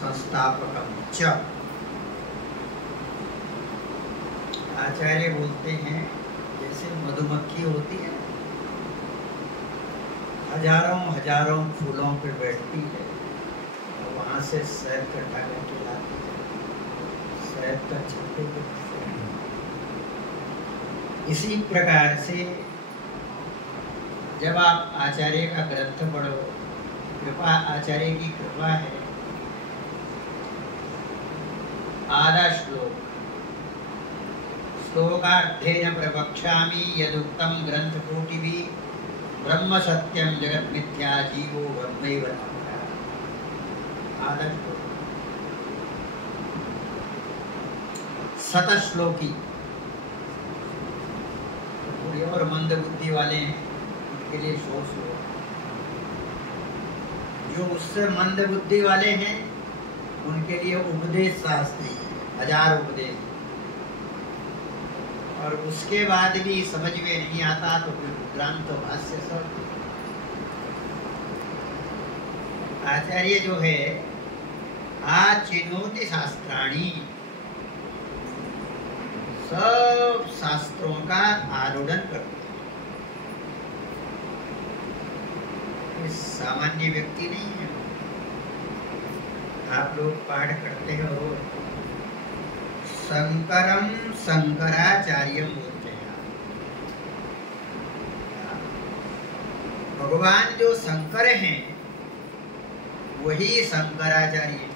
संस्थापकम च। आचार्य बोलते हैं जैसे मधुमक्खी होती है, हजारों हजारों फूलों पर बैठती है और वहां से शहद इकट्ठा करके लाती है, शहद का छत्ते करती है। इसी प्रकार से जब आप आचार्य का ग्रंथ पढ़ो, कृपा आचार्य की कृपा है। आधा श्लोक, श्लोकार्थेन प्रवक्ष्यामि यदुक्तं ग्रंथकोटिभिः ब्रह्म सत्यम जगत मिथ्या जीवो ब्रह्मैव नामः। आधा श्लोक, शतश्लोकी। थोड़ी और मंद बुद्धि वाले हैं उनके लिए 100 श्लोक। जो उससे मंद बुद्धि वाले हैं उनके लिए उपदेश शास्त्री 1000 उपदेश। और उसके बाद भी समझ में नहीं आता तो फिर ग्रंथ भाष्य सब। आचार्य जो है आचिनोति शास्त्राणी, सब शास्त्रों का आरूढ़न करते हैं। सामान्य व्यक्ति नहीं है। आप लोग पाठ करते हो, शंकरम शंकराचार्यम बोलते हैं। भगवान जो शंकर हैं वही शंकराचार्य।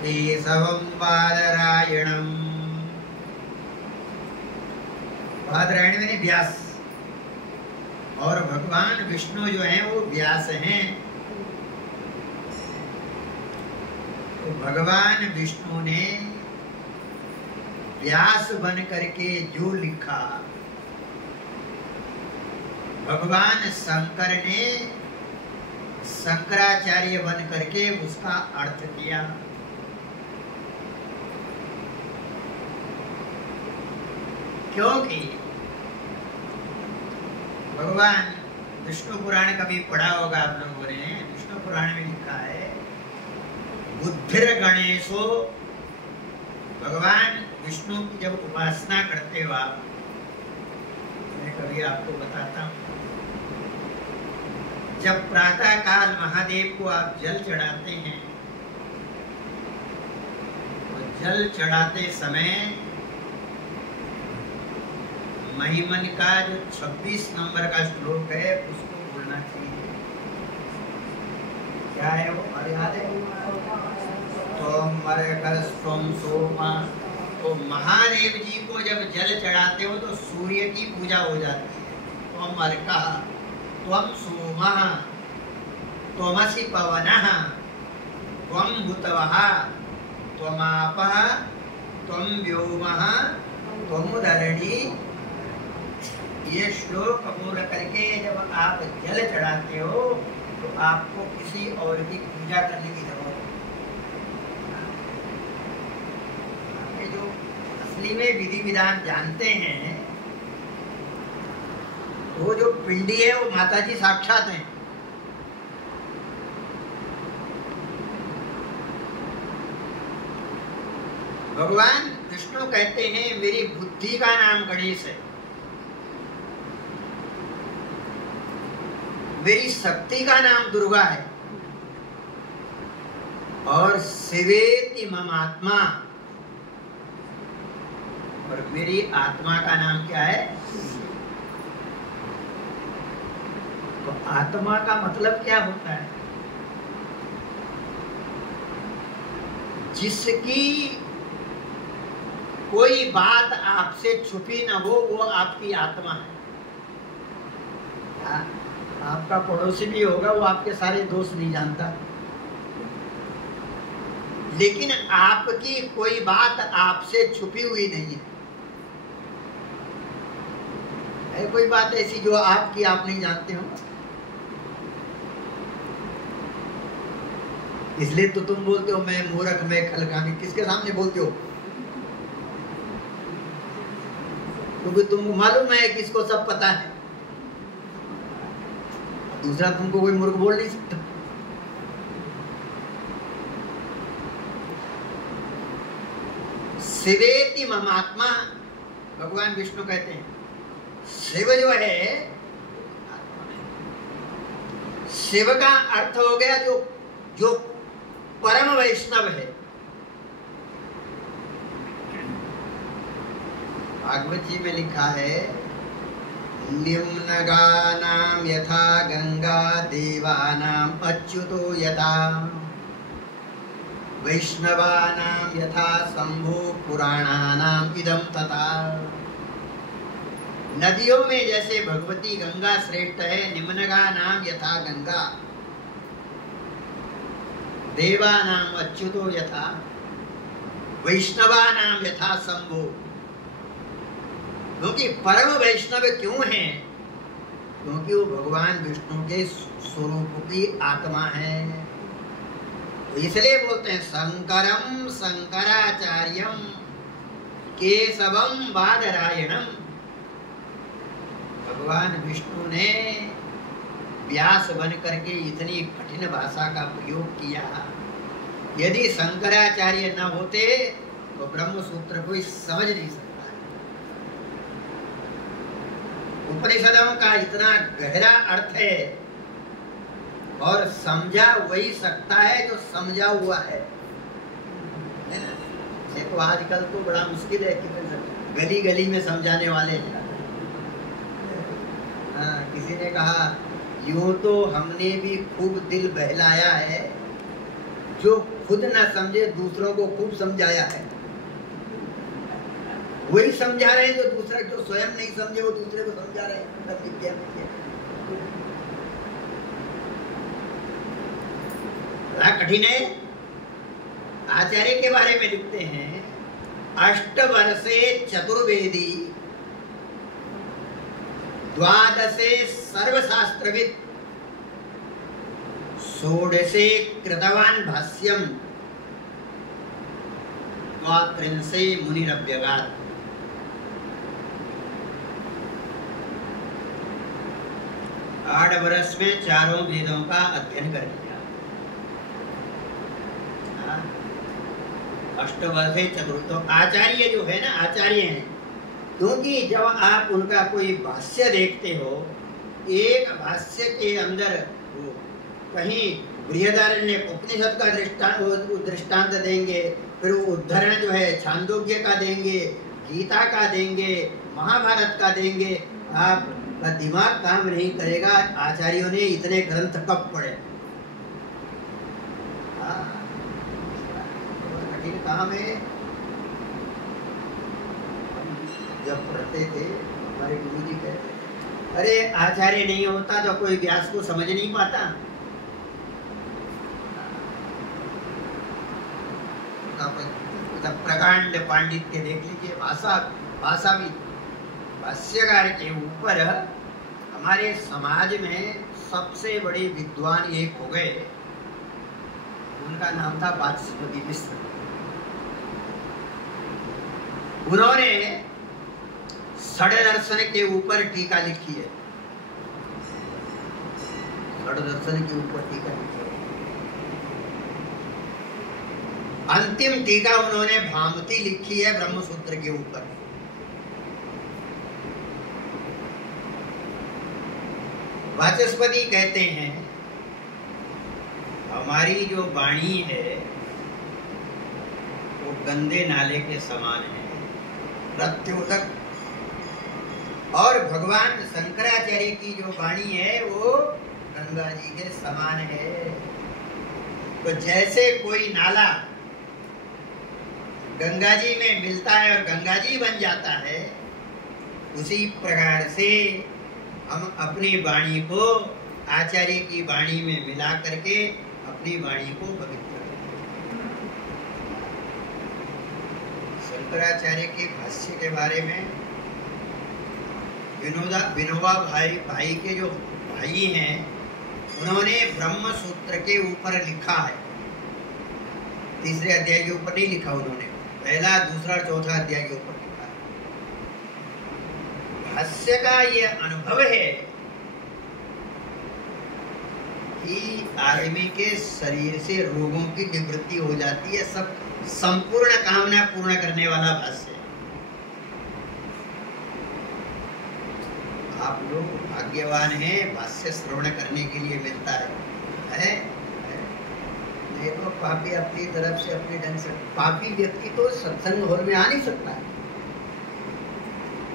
केशवम बादरायणम, बादरायण में व्यास, और भगवान विष्णु जो हैं वो व्यास हैं। तो भगवान विष्णु ने व्यास बन करके जो लिखा, भगवान शंकर ने शंकराचार्य बन करके उसका अर्थ किया। क्योंकि भगवान विष्णु पुराण कभी पढ़ा होगा आप लोगों ने, विष्णु पुराण में लिखा है बुद्धिर गणेशो। भगवान विष्णु की जब उपासना करते हो आप, मैं कभी आपको बताता हूँ, जब प्रातः काल महादेव को आप जल चढ़ाते हैं तो जल चढ़ाते समय महिमन का जो 26 नंबर का श्लोक है उसको बोलना चाहिए। क्या है वो, और याद है? सोमा। तो महादेव जी को जब जल चढ़ाते हो तो सूर्य की पूजा हो जाती है। त्वम अर्कः, त्वम सोमः, त्वमसि पवनः, त्वम भूतवः, त्वमापः, त्वम व्योमः, त्वमुदरणी। ये श्लोक बोल करके जब आप जल चढ़ाते हो तो आपको किसी और की पूजा करने की जरूरत नहीं। जो असली में विधि विधान जानते हैं, वो जो पिंडी है वो माता जी साक्षात हैं। भगवान विष्णु कहते हैं मेरी बुद्धि का नाम गणेश है, मेरी शक्ति का नाम दुर्गा है, और शिवेति मम आत्मा, और मेरी आत्मा का नाम क्या है? तो आत्मा का मतलब क्या होता है? जिसकी कोई बात आपसे छुपी ना हो वो आपकी आत्मा है। आपका पड़ोसी भी होगा, वो आपके सारे दोष नहीं जानता, लेकिन आपकी कोई बात आपसे छुपी हुई नहीं है। कोई बात ऐसी जो आपकी आप नहीं जानते हो, इसलिए तो तुम बोलते हो मैं मूर्ख, मैं खलकामी। किसके सामने बोलते हो? क्योंकि तुमको मालूम है किसको सब पता है। दूसरा तुमको कोई मूर्ख बोल नहीं सकता। शिवेति ममात्मा, भगवान विष्णु कहते हैं शिव जो है आत्मा है। शिव का अर्थ हो गया जो परम वैष्णव है। भागवत जी में लिखा है निम्नगानां यथा गंगा देवानां अच्युतो यथा वैष्णवानां यथा शंभो पुराणानां इदं तथा। नदियों में जैसे भगवती गंगा श्रेष्ठ है, निम्नगानां यथा गंगा देवानां अच्युतो यथा वैष्णवानां यथा शंभो। क्योंकि परम वैष्णव क्यों है? क्योंकि वो भगवान विष्णु के स्वरूप की आत्मा है। तो इसलिए बोलते हैं शंकरम शंकराचार्यम केशवम बादरायणम। भगवान विष्णु ने व्यास बन करके इतनी कठिन भाषा का प्रयोग किया। यदि शंकराचार्य न होते तो ब्रह्म सूत्र कोई समझ नहीं सकता। उपनिषदों का इतना गहरा अर्थ है और समझा वही सकता है जो समझा हुआ है ना। देखो आजकल तो बड़ा मुश्किल है कि गली गली में समझाने वाले हैं। किसी ने कहा यूं तो हमने भी खूब दिल बहलाया है, जो खुद ना समझे दूसरों को खूब समझाया है। वही समझा रहे हैं जो दूसरा, जो स्वयं नहीं समझे वो दूसरे को समझा रहे हैं। बड़ा कठिन है। आचार्य के बारे में लिखते हैं 8 वर्षे चतुर्वेदी 12 सर्वशास्त्रविद 16 कृतवान भाष्यम 33 मुनिरव्यगात्। 8 वर्ष में चारों वेदों का अध्ययन कर लिया। 8 वर्षे चतुर्थ। आचार्य जो है ना, आचार्य हैं क्योंकि जब आप उनका कोई भाष्य देखते हो, एक भाष्य के अंदर कहीं बृहदारण्य उपनिषद का दृष्टांत देंगे, फिर वो उद्धरण जो है छांदोग्य का देंगे, गीता का देंगे, महाभारत का देंगे। आपका दिमाग काम नहीं करेगा आचार्यों ने इतने ग्रंथ कब पढ़े। कठिन काम है। जब पढ़ते थे हमारे गुरु जी कहते अरे आचार्य नहीं होता तो कोई व्यास को समझ नहीं पाता। प्रकांड पांडित्य देख लीजिए। भाषा भी भाष्यकार के ऊपर हमारे समाज में सबसे बड़े विद्वान एक हो गए, उनका नाम था वाचस्पति मिश्र। उन्होंने षड्दर्शन के ऊपर टीका लिखी है। षड्दर्शन के ऊपर टीका लिखी है। अंतिम टीका उन्होंने भामती लिखी है ब्रह्मसूत्र के ऊपर। वाचस्पति कहते हैं हमारी जो वाणी है वो गंदे नाले के समान है, प्रत्योदक। और भगवान शंकराचार्य की जो वाणी है वो गंगा जी के समान है। तो जैसे कोई नाला गंगा जी में मिलता है और गंगा जी बन जाता है, उसी प्रकार से हम अपनी वाणी को आचार्य की वाणी में मिला करके अपनी वाणी को पवित्र करें। शंकराचार्य के भाष्य के बारे में विनोबा भाई के जो भाई हैं, उन्होंने ब्रह्म सूत्र के ऊपर लिखा है। 3रे अध्याय के ऊपर नहीं लिखा उन्होंने, पहला, दूसरा, चौथा अध्याय के ऊपर लिखा है। भाष्य का ये अनुभव है कि आदमी के शरीर से रोगों की निवृत्ति हो जाती है। सब संपूर्ण कामना पूर्ण करने वाला भाष्य। आप लोग भाग्यवान हैं, भाष्य श्रवण करने के लिए मिलता है? नहीं तो पापी अपनी तरफ से अपने ढंग से, पापी व्यक्ति तो सत्संग हॉल में आ नहीं सकता है,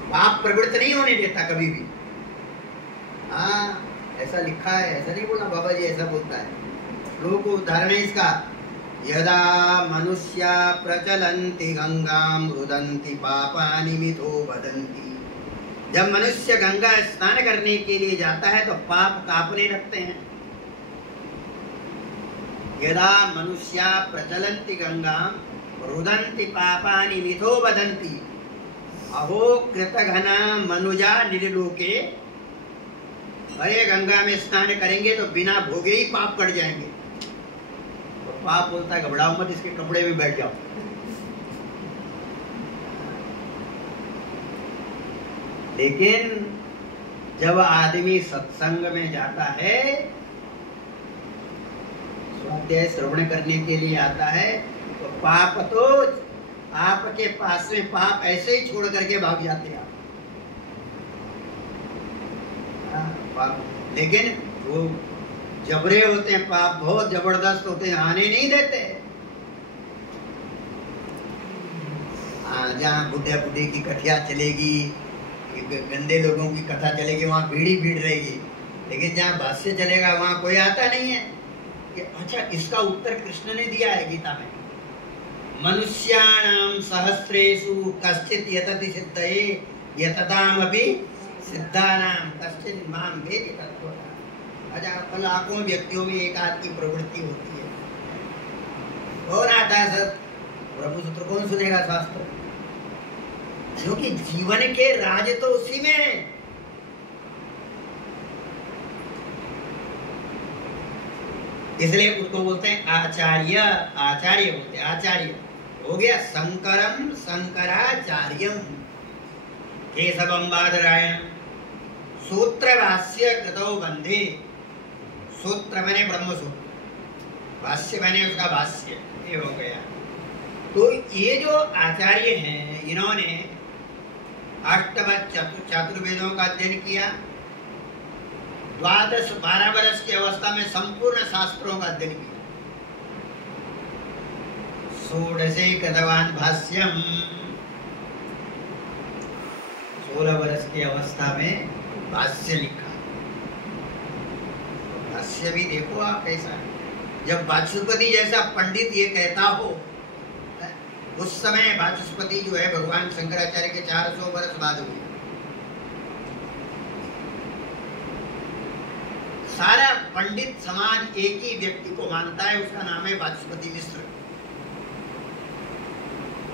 पाप प्रवृत्त नहीं होने देता कभी भी। हाँ, ऐसा लिखा है, ऐसा नहीं बोला बाबा जी, ऐसा बोलता है। श्लोक उदाहरण है इसका, यदा मनुष्या प्रचलन्ति गंगाम रुदन्ति पापानि मिथो वदन्ति। जब मनुष्य गंगा स्नान करने के लिए जाता है तो पाप कांपने लगते हैं। यदा मनुष्या प्रचलन्ति गंगाम रुदन्ति पापानि मिथो वदन्ति अहो कृतघ्ना मनुजा निर्लोके। अरे गंगा में स्नान करेंगे तो बिना भोगे ही पाप कट जाएंगे। तो पाप बोलता है घबराओ मत, इसके कपड़े में बैठ जाओ। लेकिन जब आदमी सत्संग में जाता है, स्वाध्याय श्रवण करने के लिए आता है, तो पाप तो आपके पास में पाप ऐसे ही छोड़ करके भाग जाते हैं। लेकिन वो जबरे होते हैं, पाप बहुत जबरदस्त होते हैं, आने नहीं देते। जहाँ बुढ़े बुढ़ी की कथिया चलेगी, गंदे लोगों की कथा चलेगी, वहाँ भीड़ भीड़ रहेगी। लेकिन जहाँ भाष्य चलेगा वहाँ कोई आता नहीं है कि अच्छा इसका उत्तर कृष्ण ने दिया है गीता में, मनुष्याणाम सहस्रेषु कश्चित् यतति सिद्धये यततामपि सिद्धानाम कश्चित् मां वेति तत्त्वतः। अच्छा, लाखों व्यक्तियों में एक आध की प्रवृत्ति होती है। कौन आता है सर? प्रभु सूत्र कौन सुनेगा शास्त्र? क्योंकि जीवन के राज तो उसी में है। इसलिए उसको बोलते हैं आचार्य। आचार्य बोलते हैं, आचार्य हो गया शंकरम शंकराचार्यम केशवम बादरायण सूत्र भाष्य कृतो बंधे। सूत्र मैंने ब्रह्म सूत्र, भाष्य मैंने उसका भाष्य, ये हो गया। तो ये जो आचार्य हैं, इन्होंने अष्टवत चतुर्वेदों का अध्ययन किया, 12 वर्ष की अवस्था में संपूर्ण शास्त्रों का अध्ययन किया, 16 कृतवान भाष्यम, 16 वर्ष की अवस्था में भाष्य लिखा। भाष्य भी देखो आप कैसा है। जब वाचस्पति जैसा पंडित ये कहता हो, उस समय वाचस्पति जो है भगवान शंकराचार्य के 400 वर्ष बाद हुए। सारा पंडित समाज एक ही व्यक्ति को मानता है, उसका नाम है वाचस्पति मिश्र।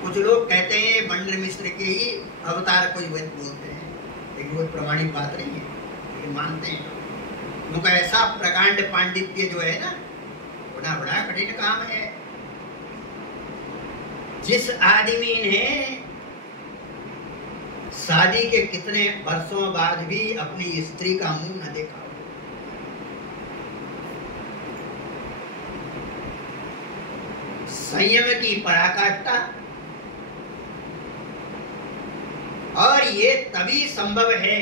कुछ लोग कहते हैं बंडर मिश्र के ही अवतार को बोलते हैं, लेकिन वो प्रमाणिक बात नहीं है, लेकिन मानते हैं। उनका ऐसा प्रकांड पांडित्य जो है ना, बड़ा बड़ा कठिन काम है। जिस आदमी ने शादी के कितने वर्षों बाद भी अपनी स्त्री का मुंह न देखा, संयम की पराकाष्ठा, और ये तभी संभव है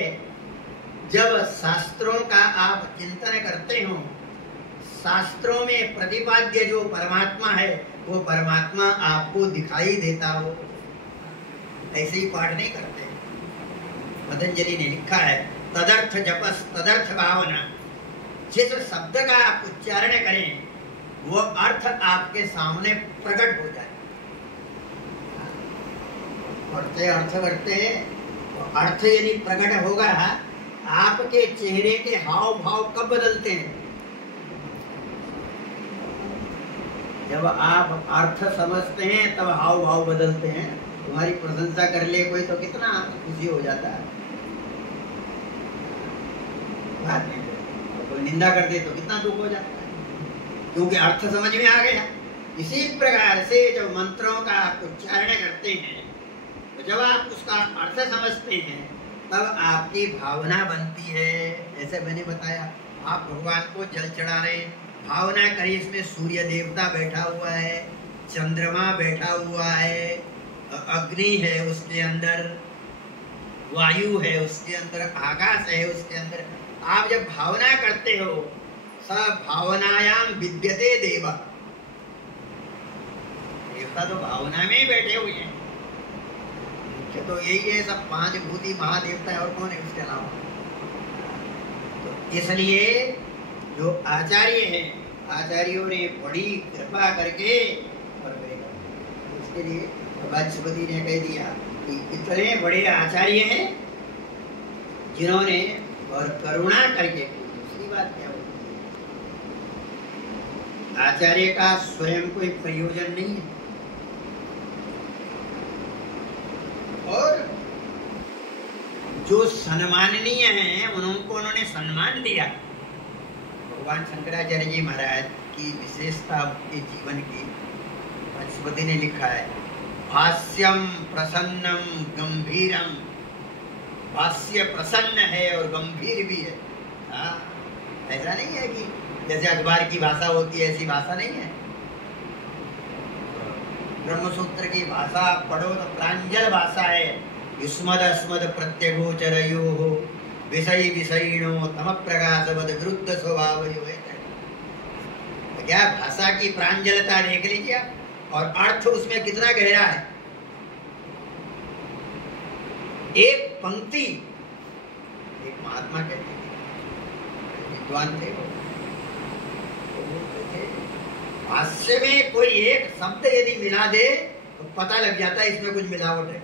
जब शास्त्रों का आप चिंतन करते हो। शास्त्रों में प्रतिपाद्य जो परमात्मा है वो परमात्मा आपको दिखाई देता हो। ऐसे ही पाठ नहीं करते। पतंजलि ने लिखा है तदर्थ जपस तदर्थ भावना। जिस शब्द का आप उच्चारण करें वो अर्थ आपके सामने प्रकट हो जाए। पढ़ते अर्थ करते तो अर्थ यदि प्रकट होगा, आपके चेहरे के हाव भाव कब बदलते हैं? जब आप अर्थ समझते हैं तब हाव भाव बदलते हैं। तुम्हारी प्रशंसा कर ले कोई तो कितना खुशी हो जाता है, बात नहीं। कोई निंदा कर दे तो कितना दुख हो जाता है, क्योंकि अर्थ समझ में आ गया। इसी प्रकार से जब मंत्रों का उच्चारण करते हैं, तो जब आप उसका अर्थ समझते हैं तब आपकी भावना बनती है। ऐसे मैंने बताया, आप भगवान को जल चढ़ा रहे हैं, भावना करिए इसमें सूर्य देवता बैठा हुआ है, चंद्रमा बैठा हुआ है, अग्नि है उसके अंदर, वायु है उसके अंदर, आकाश है उसके अंदर। आप जब भावना करते हो, सब भावनायाम विद्यते देवा, देवता तो भावना में ही बैठे हुए हैं। मुख्य तो यही है, सब 5 भूति महादेवता है, और कौन है उसके अलावा। तो इसलिए जो आचार्य हैं, आचार्यों ने बड़ी कृपा करके और उसके लिए वाचस्पति ने कह दिया कि इतने बड़े आचार्य हैं जिन्होंने और करुणा करके। दूसरी बात क्या होती है, आचार्य का स्वयं कोई प्रयोजन नहीं है, और जो सम्माननीय हैं उनको उन्होंने सम्मान दिया। भगवान शंकराचार्य जी महाराज की विशेषता के जीवन की वाचस्पति ने लिखा है, भाष्यम प्रसन्नम गंभीरम। भाष्य प्रसन्न है और गंभीर भी है। ऐसा नहीं है कि जैसे अखबार की भाषा होती है ऐसी भाषा नहीं है। ब्रह्मसूत्र की भाषा पढ़ो तो प्रांजल भाषा है। युष्मद अस्मद प्रत्यगोचरयोः विषयी विषयिणो तम प्रकाशवद विरुद्ध स्वभाव। क्या भाषा की प्रांजलता देख लीजिए, और अर्थ उसमें कितना गहरा है। एक पंक्ति, एक महात्मा कहते थे, विद्वान थे वो, भाष्य में कोई एक शब्द यदि मिला दे तो पता लग जाता है इसमें कुछ मिलावट है।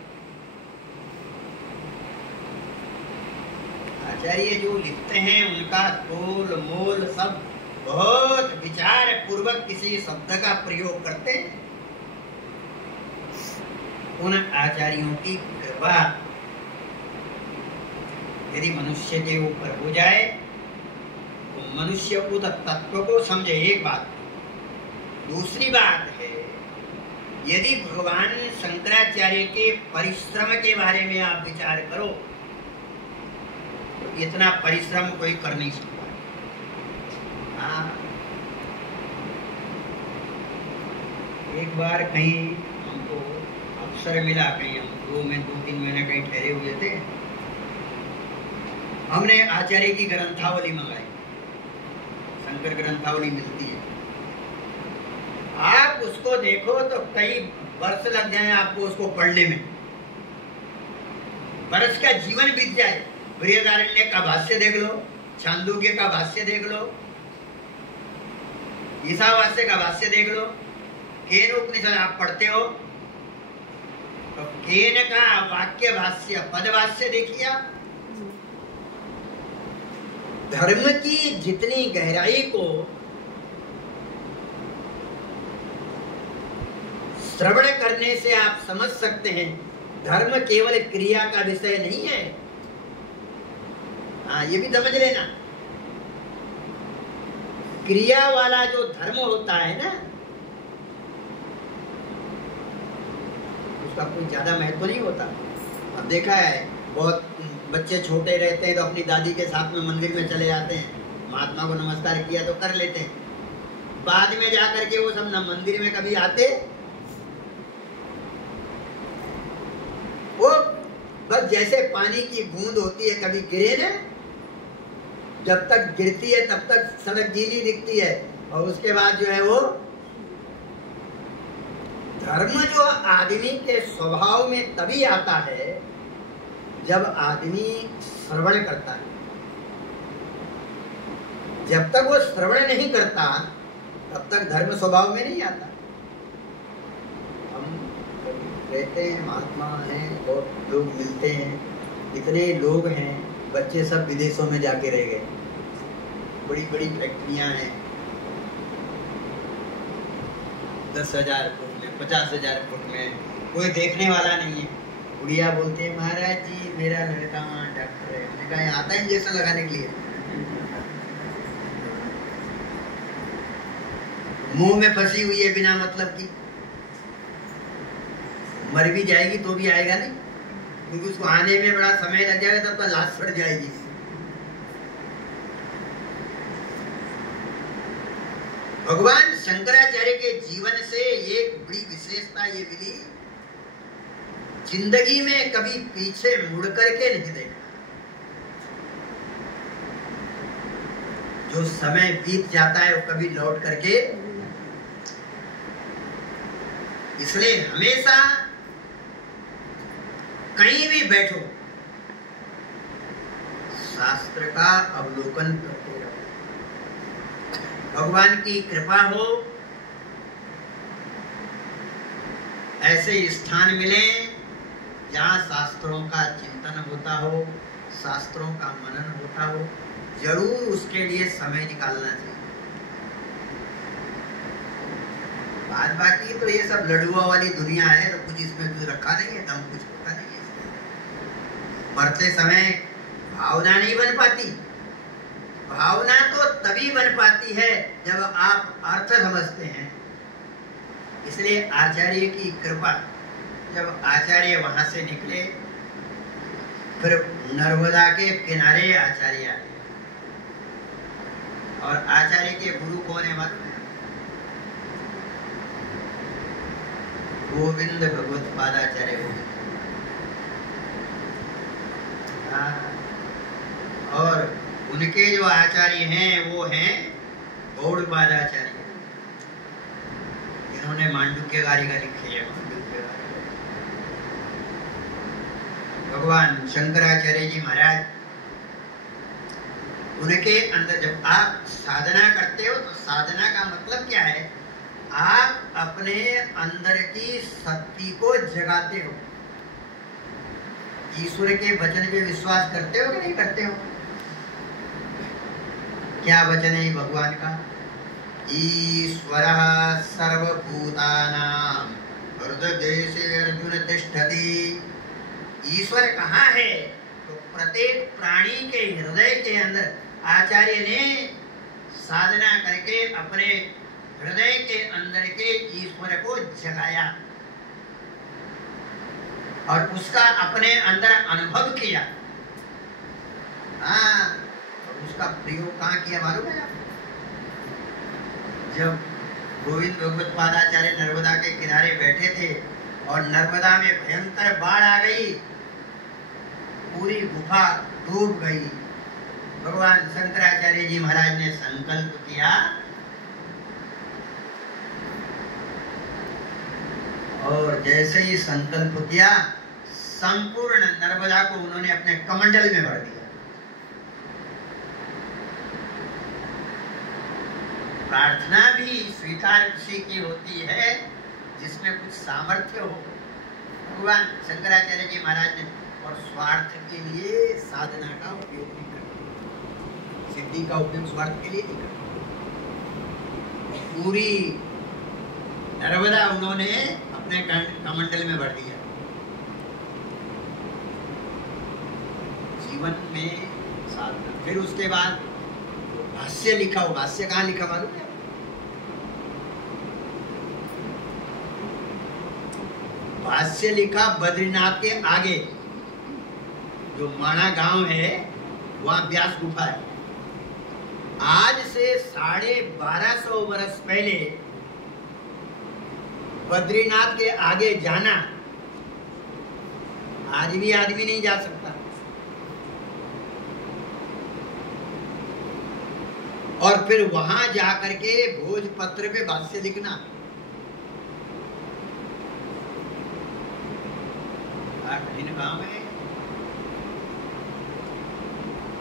आचार्य जो लिखते हैं उनका तोल मोल सब बहुत विचार पूर्वक किसी शब्द का प्रयोग करते हैं। उन आचार्यों की कृपा यदि मनुष्य के ऊपर हो जाए तो मनुष्य उस तत्व को समझे, एक बात। दूसरी बात है, यदि भगवान शंकराचार्य के परिश्रम के बारे में आप विचार करो तो इतना परिश्रम कोई कर नहीं सकता। एक बार कहीं हमको अवसर मिला, कहीं हम 2-3 महीने कहीं ठहरे हुए थे, हमने आचार्य की ग्रंथावली मंगाई। शंकर ग्रंथावली मिलती है, आप उसको देखो तो कई वर्ष लग जाए आपको उसको पढ़ने में, वर्ष का जीवन बीत जाए। बृहदारण्यक का भाष्य देख लो, छांदोग्य का भाष्य देख लो, ईशावास्य का भाष्य देख लो, केन उपनिषद आप पढ़ते हो तो केन का वाक्य भाष्य, पद भाष्य देखिए। धर्म की जितनी गहराई को श्रवण करने से आप समझ सकते हैं। धर्म केवल क्रिया का विषय नहीं है। ये भी समझ लेना, क्रिया वाला जो धर्म होता है ना, उसका कोई ज्यादा महत्व नहीं होता। अब देखा है, बहुत बच्चे छोटे रहते हैं तो अपनी दादी के साथ में मंदिर में चले जाते हैं, महात्मा को नमस्कार किया तो कर लेते हैं, बाद में जाकर के वो सब न मंदिर में कभी आते, वो बस जैसे पानी की बूंद होती है, कभी गिरे ना, जब तक गिरती है तब तक सड़क गीली दिखती है, और उसके बाद जो है वो धर्म जो आदमी के स्वभाव में तभी आता है जब आदमी श्रवण करता है। जब तक वो श्रवण नहीं करता तब तक धर्म स्वभाव में नहीं आता। हम रहते हैं, महात्मा हैं, बहुत लोग मिलते हैं, इतने लोग हैं, बच्चे सब विदेशों में जाके रह गए, बड़ी बड़ी फैक्ट्रियां हैं, 10,000 फुट में, 50,000 फुट में, कोई देखने वाला नहीं है। बुढ़िया बोलते हैं, महाराज जी मेरा लड़का वहाँ डॉक्टर है। मैंने कहा आता है इंजेक्शन लगाने के लिए? मुंह में फंसी हुई है बिना मतलब की, मर भी जाएगी तो भी आएगा नहीं, क्योंकि उसको आने में बड़ा समय लग जाएगा, तब तक लाश सड़ जाएगी। भगवान शंकराचार्य के जीवन से एक बड़ी विशेषता ये मिली, जिंदगी में कभी पीछे मुड़ करके नहीं देखा। जो समय बीत जाता है वो कभी लौट करके, इसलिए हमेशा कहीं भी बैठो शास्त्र का अवलोकन करते रहो। भगवान की कृपा हो, ऐसे स्थान मिले जहाँ शास्त्रों का चिंतन होता हो, शास्त्रों का मनन होता हो, जरूर उसके लिए समय निकालना चाहिए। बात बाकी तो ये सब लड़ुआ वाली दुनिया है, तो कुछ इसमें कुछ रखा नहीं है, दम कुछ होता नहीं है। मरते समय भावना नहीं बन पाती। भावना तो तभी बन पाती है जब आप अर्थ समझते हैं। इसलिए आचार्य की कृपा, जब आचार्य वहां से निकले, फिर नर्मदा के किनारे आचार्य आए। और आचार्य के गुरु कौन है मालूम है? गोविंद भगवत पादाचार्य हो। और उनके जो आचार्य हैं वो हैं गौड़पादाचार्य, इन्होंने मांडुक्यकारिका लिखी है। भगवान शंकराचार्य जी महाराज, उनके अंदर जब आप साधना करते हो तो साधना का मतलब क्या है? आप अपने अंदर की शक्ति को जगाते हो। ईश्वर के वचन पे विश्वास करते हो कि नहीं करते हो? क्या वचन है भगवान का? ईश्वरः सर्वभूतानां हृदयदेशे अर्जुन तिष्ठति। ईश्वर कहाँ है? तो प्रत्येक प्राणी के हृदय के अंदर आचार्य ने साधना करके अपने हृदय के अंदर के ईश्वर को जगाया और उसका अपने अंदर अनुभव किया। और उसका प्रयोग कहाँ किया मालूम है? जब गोविंद भगवत पादाचार्य नर्मदा के किनारे बैठे थे और नर्मदा में भयंकर बाढ़ आ गई, पूरी गुफा डूब गई, भगवान शंकराचार्य जी महाराज ने संकल्प किया और जैसे ही संकल्प किया, संपूर्ण नर्मदा को उन्होंने अपने कमंडल में भर दिया। प्रार्थना भी स्वीकार उसी की होती है जिसमें कुछ सामर्थ्य हो। भगवान शंकराचार्य जी महाराज ने और स्वार्थ के लिए साधना का उपयोग नहीं करते, सिद्धि का उपयोग स्वार्थ के लिए नहीं करते। पूरी नर्मदा उन्होंने अपने कमंडल में भर दिया। जीवन में साधना। फिर उसके बाद भाष्य लिखा हो। भाष्य कहाँ लिखा मालूम है? भाष्य लिखा बद्रीनाथ के आगे, जो माणा गांव है वहां व्यास गुफा है। आज से 1250 वर्ष पहले बद्रीनाथ के आगे जाना आज भी आदमी नहीं जा सकता। और फिर वहां जाकर के भोजपत्र पे भाष्य लिखना कठिन काम है।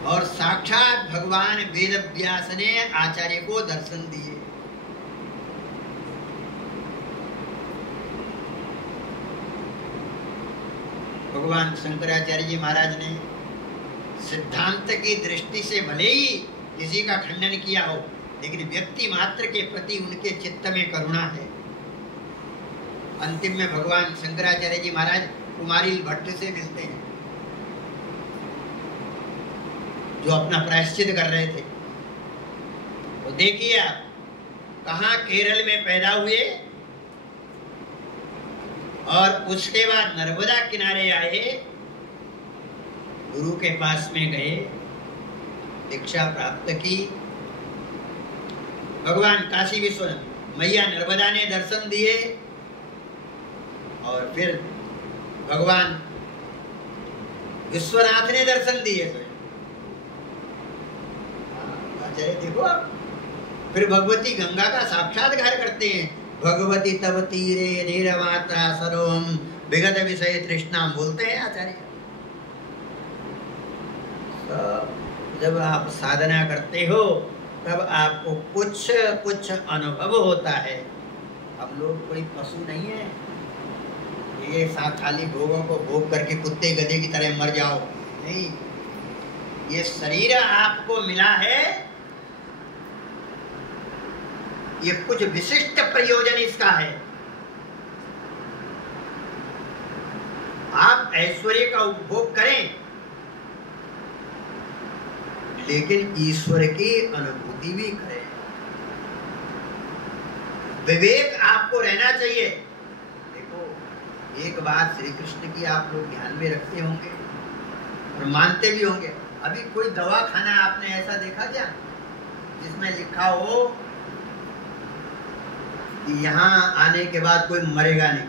और साक्षात भगवान वेदव्यास ने आचार्य को दर्शन दिए। भगवान शंकराचार्य जी महाराज ने सिद्धांत की दृष्टि से भले ही किसी का खंडन किया हो, लेकिन व्यक्ति मात्र के प्रति उनके चित्त में करुणा है। अंतिम में भगवान शंकराचार्य जी महाराज कुमारिल भट्ट से मिलते हैं, जो अपना प्रायश्चित कर रहे थे। तो देखिए आप, कहाँ केरल में पैदा हुए और उसके बाद नर्मदा किनारे आए, गुरु के पास में गए, दीक्षा प्राप्त की भगवान काशी विश्वनाथ, मैया नर्मदा ने दर्शन दिए और फिर भगवान विश्वनाथ ने दर्शन दिए। आचार्य देखो आप, फिर भगवती गंगा का साक्षात्कार करते हैं। भगवती तब तीरे धीर मात्रा सर्वम विगत विषय तृष्णा बोलते हैं आचार्य। जब आप साधना करते हो तब आपको कुछ कुछ अनुभव होता है। हम लोग कोई पशु नहीं है, ये खाली भोगों को भोग करके कुत्ते गधे की तरह मर जाओ, नहीं। ये शरीर आपको मिला है, ये कुछ विशिष्ट प्रयोजन इसका है। आप ऐश्वर्य का उपभोग करें, लेकिन ईश्वर की अनुभूति भी करें। विवेक आपको रहना चाहिए। देखो, एक बात श्री कृष्ण की आप लोग ध्यान में रखते होंगे और मानते भी होंगे। अभी कोई दवा खाना आपने ऐसा देखा क्या जिसमें लिखा हो कि यहाँ आने के बाद कोई मरेगा नहीं?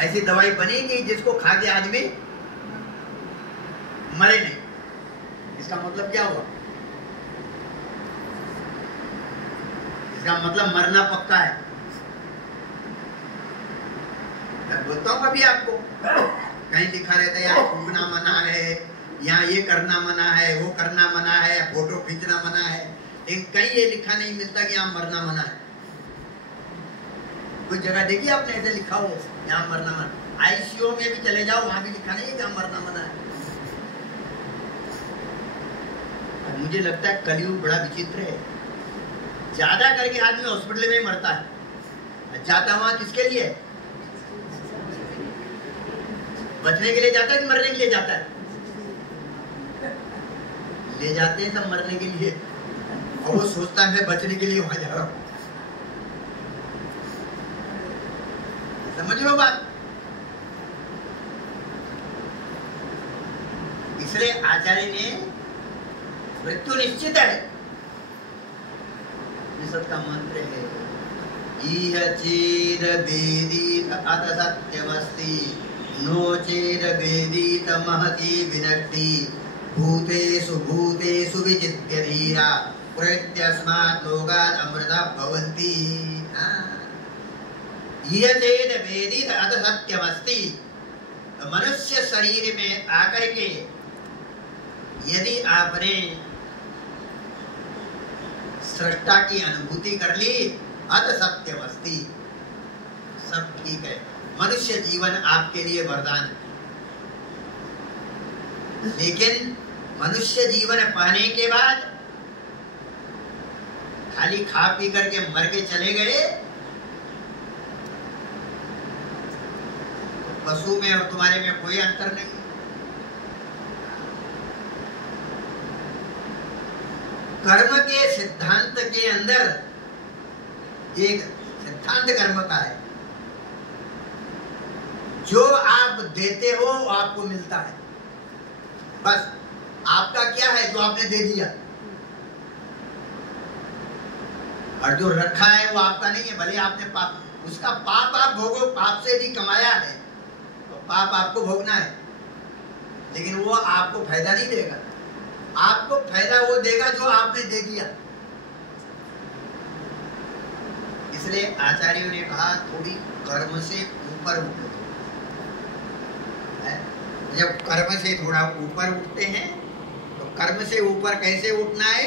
ऐसी दवाई बनेगी जिसको खा के आदमी मरे नहीं। इसका मतलब क्या हुआ? इसका मतलब मरना पक्का है। मैं बोलता हूँ कभी आपको, कहीं लिखा रहता है यार थूकना मना है, यहाँ ये करना मना है, वो करना मना है, फोटो खींचना मना है, लेकिन कहीं ये लिखा नहीं मिलता कि यहाँ मरना मना है। कोई जगह देखिए आपने ऐसे लिखा हो यहाँ मरना मना? आईसीयू में भी चले जाओ, वहां भी लिखा नहीं है यहाँ मरना मना है। मुझे लगता है कलयुग बड़ा विचित्र है। ज्यादा करके आदमी हॉस्पिटल में मरता है। जाता वहां किसके लिए? बचने के लिए जाता है कि मरने के लिए जाता है? ले जाते हैं सब मरने के लिए, और वो सोचता है मैं बचने के लिए वहां जा रहा हूं। समझ लो बात। इसलिए आचार्य ने मृत्यु निश्चित है, सबका मंत्र है, इह चेद वेदीत अत सत्यमस्ति, नो चेद वेदीत महती विनक्ति, भूतेषु भूतेषु विचित्य धीरा, प्रत्यस्मात् लोकात् अमृता भवन्ति। इह चेद वेदीत अत सत्यमस्ति। मनुष्य शरीर में आकर के यदि आपने सृष्टा की अनुभूति कर ली, अत सत्यमस्ति, सब ठीक है। मनुष्य जीवन आपके लिए वरदान है, लेकिन मनुष्य जीवन पाने के बाद खाली खा पी करके मर के चले गए, पशु में और तुम्हारे में कोई अंतर नहीं। कर्म के सिद्धांत के अंदर एक सिद्धांत कर्म का है, जो आप देते हो आपको मिलता है। बस आपका क्या है जो आपने दे दिया, और जो रखा है वो आपका नहीं है। भले आपने पाप, उसका पाप आप भोगो, पाप से भी कमाया है तो पाप आपको भोगना है, लेकिन वो आपको फायदा नहीं देगा। आपको फायदा वो देगा जो आपने दे दिया। इसलिए आचार्यों ने कहा थोड़ी कर्म से ऊपर उठो। जब कर्म से थोड़ा ऊपर उठते हैं तो कर्म से ऊपर कैसे उठना है?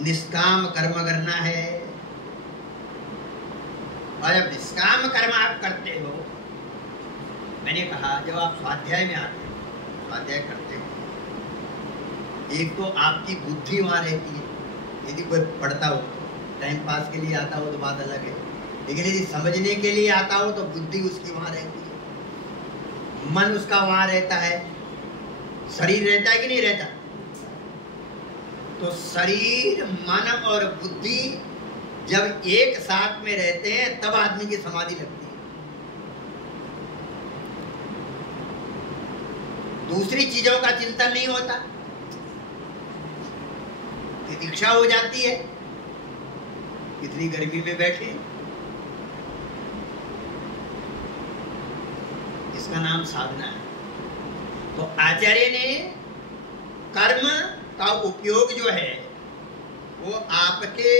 निष्काम कर्म करना है। और जब निष्काम कर्म आप करते हो, मैंने कहा जब आप स्वाध्याय में आते हो, स्वाध्याय करते हो, एक तो आपकी बुद्धि वहां रहती है। यदि कोई पढ़ता हो, टाइम पास के लिए आता हो तो बात अलग है, लेकिन यदि समझने के लिए आता हो तो बुद्धि उसकी वहां रहती है, मन उसका वहां रहता है, शरीर रहता है कि नहीं रहता? तो शरीर, मन और बुद्धि जब एक साथ में रहते हैं तब आदमी की समाधि लगती है। दूसरी चीजों का चिंतन नहीं होता। तितिक्षा हो जाती है, इतनी गर्मी में बैठे। इसका नाम साधना है। तो आचार्य ने कर्म का उपयोग जो है वो आपके,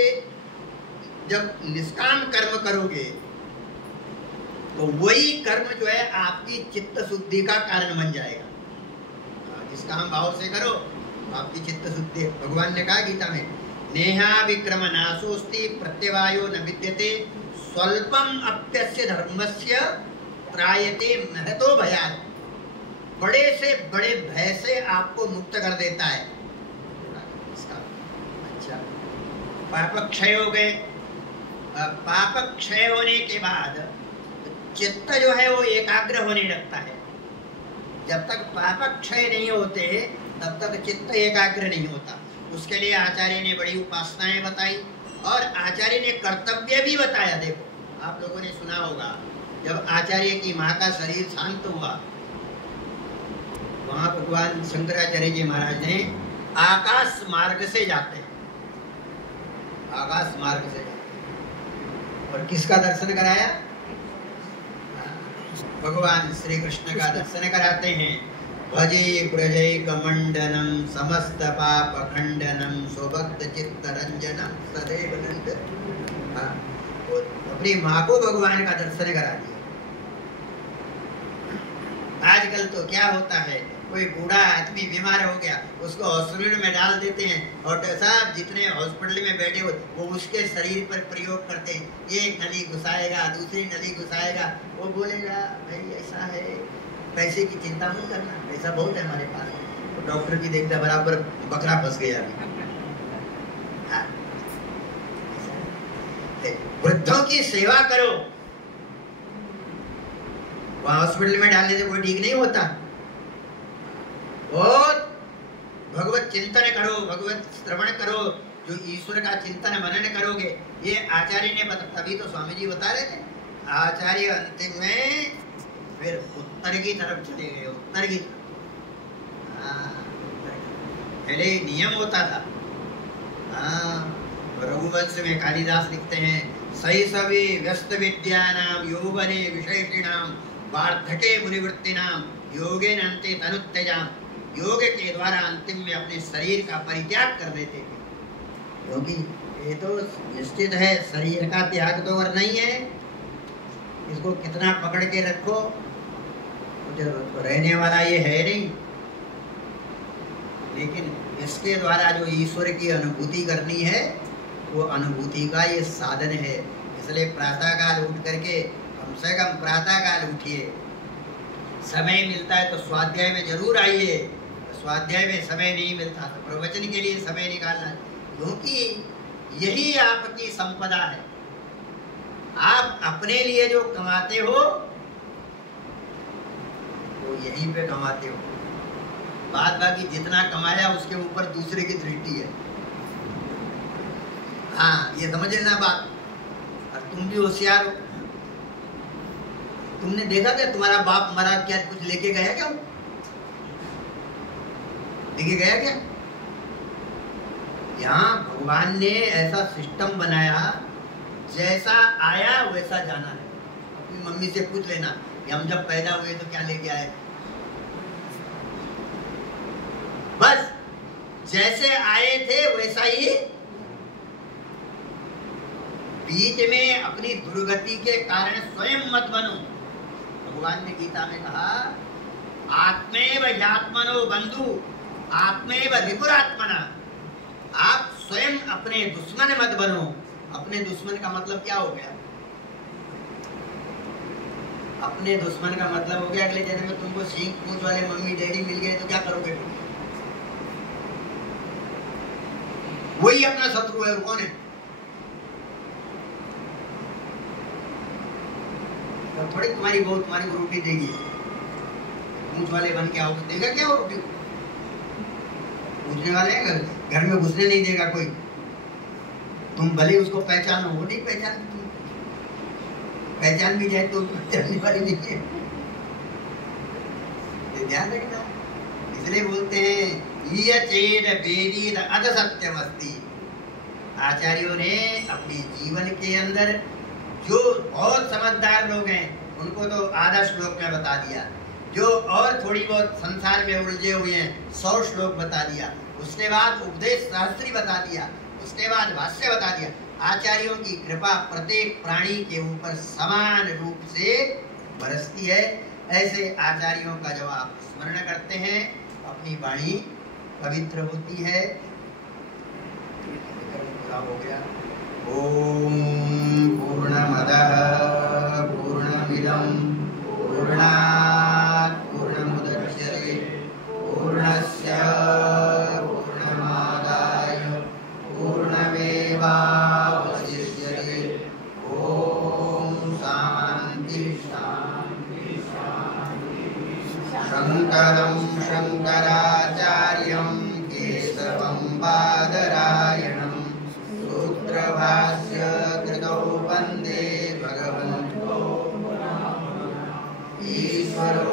जब निष्काम कर्म करोगे तो वही कर्म जो है आपकी चित्त शुद्धि का कारण बन जाएगा। निष्काम भाव से करो तो आपकी चित्त शुद्धि। भगवान ने कहा गीता में, नेहा विक्रम नाशोस्ति प्रत्यवायो न विद्यते स्वल्पम अप्यस्य धर्मस्य त्रायते महतो भयात्। बड़े से बड़े भय से आपको मुक्त कर देता है। अच्छा, पाप क्षय हो गए। पाप क्षय होने के बाद चित्त जो है वो एकाग्र होने लगता है। जब तक पाप क्षय नहीं होते तब तक चित्त एकाग्र नहीं होता। उसके लिए आचार्य ने बड़ी उपासनाएं बताई और आचार्य ने कर्तव्य भी बताया। देखो, आप लोगों ने सुना होगा, जब आचार्य की माँ का शरीर शांत हुआ, वहां भगवान शंकराचार्य जी महाराज ने आकाश मार्ग से जाते हैं, आकाश मार्ग से जाते, और किसका दर्शन कराया? भगवान श्री कृष्ण का दर्शन कराते हैं। भजे ब्रजैकमण्डनं समस्त पाप खंडनं स्वभक्त चित्त रंजनं सदैव नंद। अपनी माँ को भगवान का दर्शन करा दिया। आजकल तो क्या होता है, कोई बूढ़ा आदमी बीमार हो गया, उसको हॉस्पिटल में डाल देते हैं और डॉक्टर साहब जितने हॉस्पिटल में बैठे हो वो उसके शरीर पर प्रयोग करते हैं। एक नली घुसाएगा, दूसरी नली घुसाएगा, वो बोलेगा भाई ऐसा है, पैसे की चिंता मत करना, पैसा बहुत है हमारे पास। तो डॉक्टर भी देखता बराबर बकरा फंस गया। हाँ। वृद्धों की सेवा करो। वहां हॉस्पिटल में डालने से कोई ठीक नहीं होता। और भगवत चिंतन करो, भगवत श्रवण करो, जो ईश्वर का चिंतन मनन करोगे। ये आचार्य ने बता, तभी तो स्वामी जी बता रहे थे। आचार्य अंतिम में फिर उत्तर की तरफ चले गए, उत्तर की तरफ। पहले नियम होता था। रघुवंश में कालिदास लिखते हैं, सही सभी व्यस्त विद्यानाम यौवने विशेषिणाम वार्धके मुनिवृत्तिनाम योगेन अन्ते तनुत्यजाम। योग के द्वारा अंतिम में अपने शरीर का परित्याग कर देते थे, क्योंकि ये तो निश्चित है शरीर का त्याग तो और नहीं है। इसको कितना पकड़ के रखो, तो रहने वाला ये है नहीं। लेकिन इसके द्वारा जो ईश्वर की अनुभूति करनी है, वो अनुभूति का ये साधन है। इसलिए प्रातःकाल उठ करके कम से कम प्रातःकाल उठिए। समय मिलता है तो स्वाध्याय में जरूर आइए। स्वाध्याय में समय नहीं मिलता तो प्रवचन के लिए समय निकालना, क्योंकि यही आपकी संपदा है। आप अपने लिए जो कमाते हो वो यहीं पे कमाते हो। बाद बाकी जितना कमाया उसके ऊपर दूसरे की दृष्टि है। हाँ, ये समझ लेना बात। और तुम भी होशियार हो। तुमने देखा क्या तुम्हारा बाप मरा, क्या कुछ लेके गया क्या? लेके गया क्या? यहाँ भगवान ने ऐसा सिस्टम बनाया, जैसा आया वैसा जाना है। अपनी मम्मी से पूछ लेना कि हम जब पैदा हुए तो क्या लेके आए। बस जैसे आए थे वैसा ही। बीच में अपनी दुर्गति के कारण स्वयं मत बनो। भगवान ने गीता में कहा, आत्मेव ह्यात्मनो बंधु आत्मेव रिपुरात्मना। आप स्वयं अपने दुश्मन मत बनो। अपने दुश्मन का मतलब क्या हो गया? अपने दुश्मन का मतलब हो गया अगले जन्म में तुमको सींग पूंछ वाले मम्मी डैडी मिल गए तो क्या करोगे? वही अपना शत्रु है। कौन है? तो थोड़ी तुम्हारी बहू तुम्हारी को रोटी देगी, पूंछ वाले बन के आओ तो देगा क्या वो रोटी? पूछने वाले हैं, घर में घुसने नहीं देगा कोई। तुम भले उसको पहचानो, वो नहीं पहचान। पहचान भी जाए तो पहचानने वाली नहीं है। ध्यान रखना। इसलिए बोलते हैं ईयचेन वेदीत अथ सत्यमस्ति। आचार्यों ने अपने जीवन के अंदर जो बहुत समझदार लोग हैं उनको तो आधा श्लोक में बता दिया, जो और थोड़ी बहुत संसार में उलझे हुए हैं 100 श्लोक बता दिया, उसके बाद उपदेश शास्त्री बता दिया, उसके बाद भाष्य बता दिया। आचार्यों की कृपा प्रत्येक प्राणी के ऊपर समान रूप से बरसती है। ऐसे आचार्यों का जब आप स्मरण करते हैं अपनी वाणी पवित्र होती है। पूरा हो गया। ओम पूर्णमदः पूर्णमिदं पूर्णात् पूर्णमुदच्यते पूर्णस्य पूर्णमादाय पूर्णमेवावशिष्यते। ओम शांति शांति शांति। शंकरं शंकराचार्यं केशवं बादरायणं सूत्रभाष्य कृतौ वन्दे भगवन्तो ईश्वरो